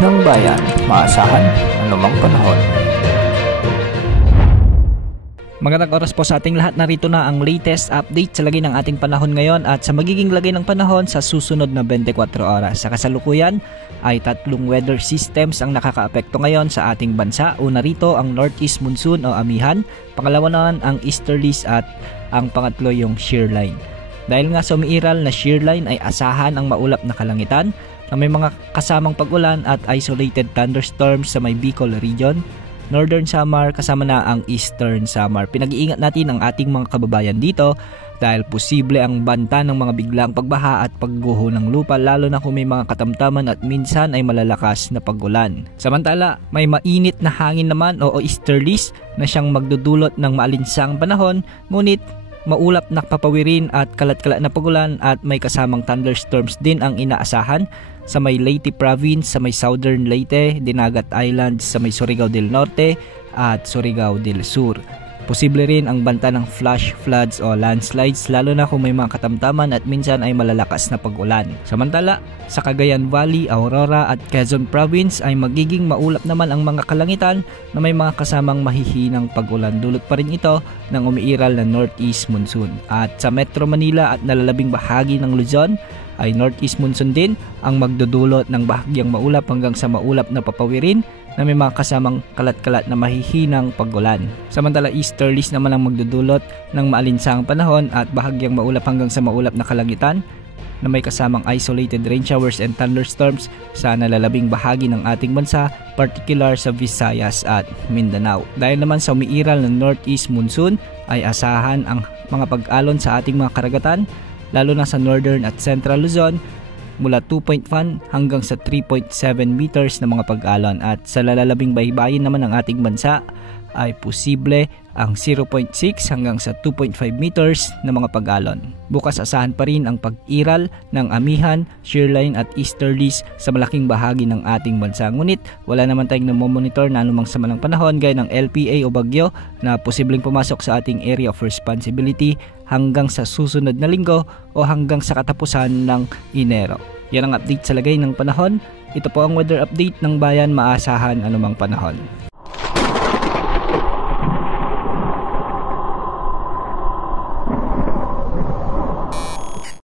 ng bayan, maasahan anumang panahon. Magandang oras po sa ating lahat. Narito na ang latest update sa lagay ng ating panahon ngayon at sa magiging lagay ng panahon sa susunod na 24 oras. Sa kasalukuyan ay tatlong weather systems ang nakakaapekto ngayon sa ating bansa. Una rito ang northeast monsoon o amihan, pangalawa naman ang easterlies at ang pangatlo yung shear line. Dahil nga sa umiiral na shear line ay asahan ang maulap na kalangitan na may mga kasamang pag-ulan at isolated thunderstorms sa may Bicol region, Northern Samar kasama na ang Eastern Samar. Pinag-iingat natin ang ating mga kababayan dito dahil posible ang banta ng mga biglang pagbaha at pagguho ng lupa lalo na kung may mga katamtaman at minsan ay malalakas na pag-ulan. Samantala, may mainit na hangin naman o easterlies na siyang magdudulot ng maalinsang panahon, ngunit maulap na papawirin at kalat-kalat na pag-ulan at may kasamang thunderstorms din ang inaasahan sa may Leyte Province, sa may Southern Leyte, Dinagat Islands, sa may Surigao del Norte at Surigao del Sur. Posible rin ang banta ng flash floods o landslides lalo na kung may mga katamtaman at minsan ay malalakas na pag-ulan. Samantala, sa Cagayan Valley, Aurora at Quezon Province ay magiging maulap naman ang mga kalangitan na may mga kasamang mahihinang pag-ulan. Dulot pa rin ito ng umiiral na northeast monsoon. At sa Metro Manila at nalalabing bahagi ng Luzon ay northeast monsoon din ang magdudulot ng bahagyang maulap hanggang sa maulap na papawirin na may mga kasamang kalat-kalat na mahihinang pag-ulan. Samantala easterlies naman ang magdudulot ng maalinsang panahon at bahagyang maulap hanggang sa maulap na kalangitan na may kasamang isolated rain showers and thunderstorms sa nalalabing bahagi ng ating bansa, particular sa Visayas at Mindanao. Dahil naman sa umiiral na northeast monsoon ay asahan ang mga pag-alon sa ating mga karagatan lalo na sa northern at central Luzon mula 2.1 hanggang sa 3.7 meters na mga pag-alon at sa lalalabing baybayin naman ng ating bansa ay posible ang 0.6 hanggang sa 2.5 meters na mga pag-alon. Bukas asahan pa rin ang pag-iral ng amihan, shearline at easterlies sa malaking bahagi ng ating bansa. Ngunit wala naman tayong namomonitor na anumang sama ng panahon gaya ng LPA o bagyo na posibleng pumasok sa ating area of responsibility hanggang sa susunod na linggo o hanggang sa katapusan ng Enero. Yan ang update sa lagay ng panahon. Ito po ang weather update ng bayan, maasahan anumang panahon.